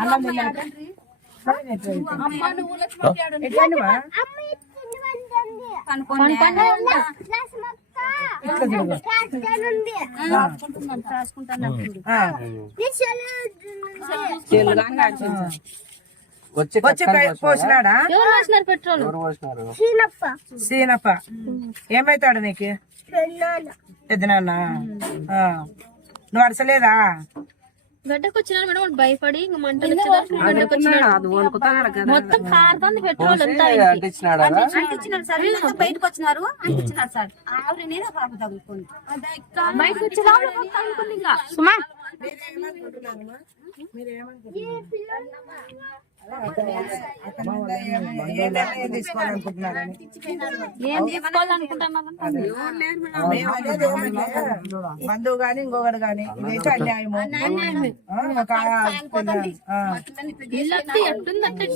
అన్నం తిన్నాక. వచ్చి పోసినాడా పెట్రోల్ సీనప్ప ఏమైతాడు నీకు పెద్దనాన్న ఆ. నువ్వు అడసలేదా గడ్డకు వచ్చినారు మేడం భయపడి ఇంక మంటలు గడ్డకు మొత్తం కారుతుంది పెట్రోల్ అంతా బయటకు వచ్చినారు అంటించినారు సార్. ఆవిడ నేనే పాప తగులుకుంది. బయటకు సుమా బంధువు గాని ఇంకొకటి గాని ఇదైతే అన్యాయము. ఆ, ఒక ఆ. ఇల్లు వస్తే ఎట్టుందంటే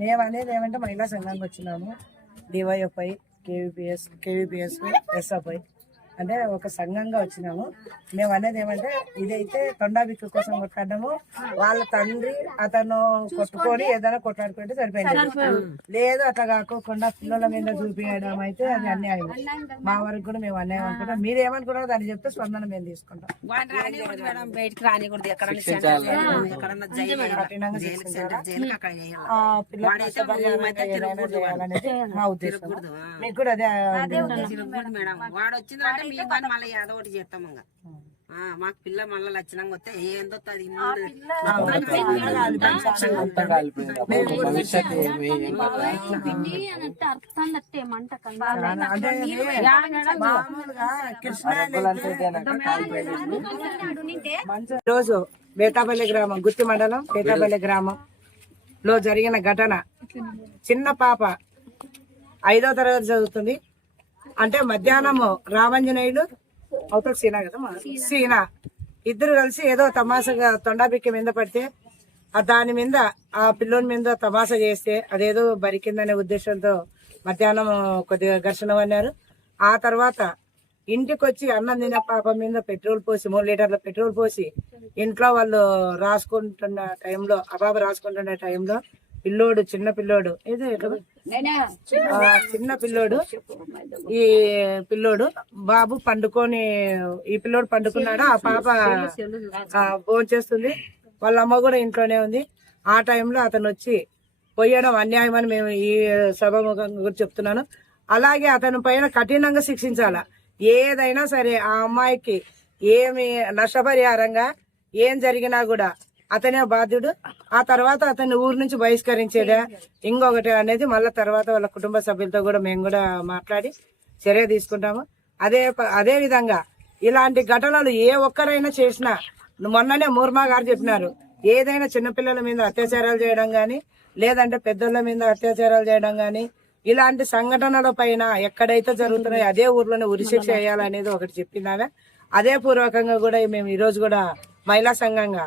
మేము అనేది ఏమంటే మహిళా సంఘానికి వచ్చినాము. డివైఎఫ్ఐ కేవీపీఎస్ కేవీపీఎస్ ఎస్ఎఫ్ఐ అంటే ఒక సంఘంగా వచ్చినాము. మేము అనేది ఏమంటే ఇదైతే తొండాబిక్కు కోసం కొట్లాడము వాళ్ళ తండ్రి అతను కొట్టుకొని ఏదైనా కొట్లాడుకుంటే సరిపోయింది. లేదు అట్లా కాకోకుండా పిల్లల మీద చూపించడం అయితే అది అన్యాయం. మా వరకు కూడా మేము అన్యాయం అనుకుంటాం. మీరు ఏమనుకుంటారో దాన్ని చెప్తే స్పందన మేము తీసుకుంటాం. బయటకు రానికూడదు పిల్లల మా ఉద్దేశం. మీకు కూడా అదే మేడం. వాడు వచ్చిందంటే మీ పని మళ్ళీ ఏదో ఒకటి చేస్తాం ఇంకా. ఆ, మాకు పిల్ల మళ్ళీ లక్షణంగా వస్తే ఏందో అది రోజు బేతాపల్లి గ్రామం గుత్తి మండలం బేతాపల్లి గ్రామం లో జరిగిన ఘటన. చిన్న పాప ఐదో తరగతి చదువుతుంది. అంటే మధ్యాహ్నము రామంజనేయుడు అవతల సీనా కదా? సీనా ఇద్దరు కలిసి ఏదో తమాషగా తొండాబిక్కి మీద పడితే ఆ దాని మీద ఆ పిల్లోని మీద తమాషా చేస్తే అదేదో బరికిందనే ఉద్దేశంతో మధ్యాహ్నం కొద్దిగా ఘర్షణ అన్నారు ఆ తర్వాత ఇంటికి వచ్చి అన్నం తినే పాప మీద పెట్రోల్ పోసి మూడు లీటర్ల పెట్రోల్ పోసి ఇంట్లో వాళ్ళు రాసుకుంటున్న టైంలో పాప రాసుకుంటున్న టైంలో పిల్లోడు చిన్న పిల్లోడు? ఆ, చిన్న పిల్లోడు. ఈ పిల్లోడు బాబు పండుకొని ఈ పిల్లోడు పండుకున్నాడు? ఆ పాప భోజనం చేస్తుంది. వాళ్ళ అమ్మ కూడా ఇంట్లోనే ఉంది. ఆ టైంలో అతను వచ్చి పోయడం అన్యాయం అని మేము ఈ సభాముఖంగా చెప్తున్నాను. అలాగే అతని పైన కఠినంగా శిక్షించాల. ఏదైనా సరే ఆ అమ్మాయికి ఏమి నష్టపరిహారంగా ఏం జరిగినా కూడా అతనే బాధ్యుడు. ఆ తర్వాత అతన్ని ఊరు నుంచి బహిష్కరించేదా. ఇంకొకటి అనేది మళ్ళీ తర్వాత వాళ్ళ కుటుంబ సభ్యులతో కూడా మేము కూడా మాట్లాడి చర్య తీసుకుంటాము. అదే ప- అదే విధంగా ఇలాంటి ఘటనలు ఏ ఒక్కరైనా చేసినా మొన్ననే మూర్మా గారు చెప్పినారు ఏదైనా చిన్నపిల్లల మీద అత్యాచారాలు చేయడం కానీ లేదంటే పెద్దల మీద అత్యాచారాలు చేయడం కానీ ఇలాంటి సంఘటనల పైన ఎక్కడైతే జరుగుతున్నాయో అదే ఊర్లోనే ఉరిశిక్ష వేయాలనేది ఒకటి చెప్పిందామె అదే పూర్వకంగా కూడా మేము ఈరోజు కూడా మహిళా సంఘంగా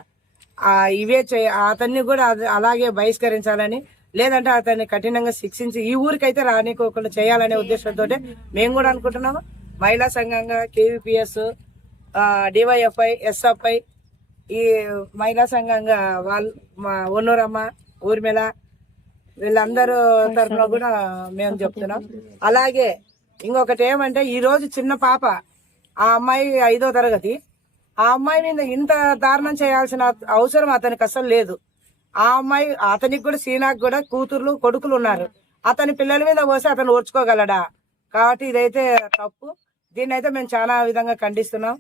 ఇవే చే అతన్ని కూడా అలాగే బహిష్కరించాలని లేదంటే అతన్ని కఠినంగా శిక్షించి ఈ ఊరికైతే రానికోకుండా చేయాలనే ఉద్దేశంతో మేము కూడా అనుకుంటున్నాము. మహిళా సంఘంగా కేవీపీఎస్ డివైఎఫ్ఐ ఎస్ఎఫ్ఐ ఈ మహిళా సంఘంగా వాళ్ళు మా ఒన్నూరమ్మ ఊర్మిళ వీళ్ళందరూ తరఫున కూడా మేము చెప్తున్నాం. అలాగే ఇంకొకటి ఏమంటే ఈరోజు చిన్న పాప ఆ అమ్మాయి ఐదో తరగతి ఆ అమ్మాయి మీద ఇంత దారుణం చేయాల్సిన అవసరం అతనికి అసలు లేదు. ఆ అమ్మాయి అతనికి కూడా సీనాకు కూడా కూతుర్లు కొడుకులు ఉన్నారు. అతని పిల్లల మీద పోసి అతను ఓర్చుకోగలడా? కాబట్టి ఇదైతే తప్పు. దీన్ని అయితే మేము చాలా విధంగా ఖండిస్తున్నాం.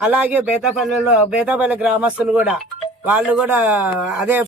అలాగే బేతాపల్లిలో బేతాపల్లి గ్రామస్తులు కూడా వాళ్ళు కూడా అదే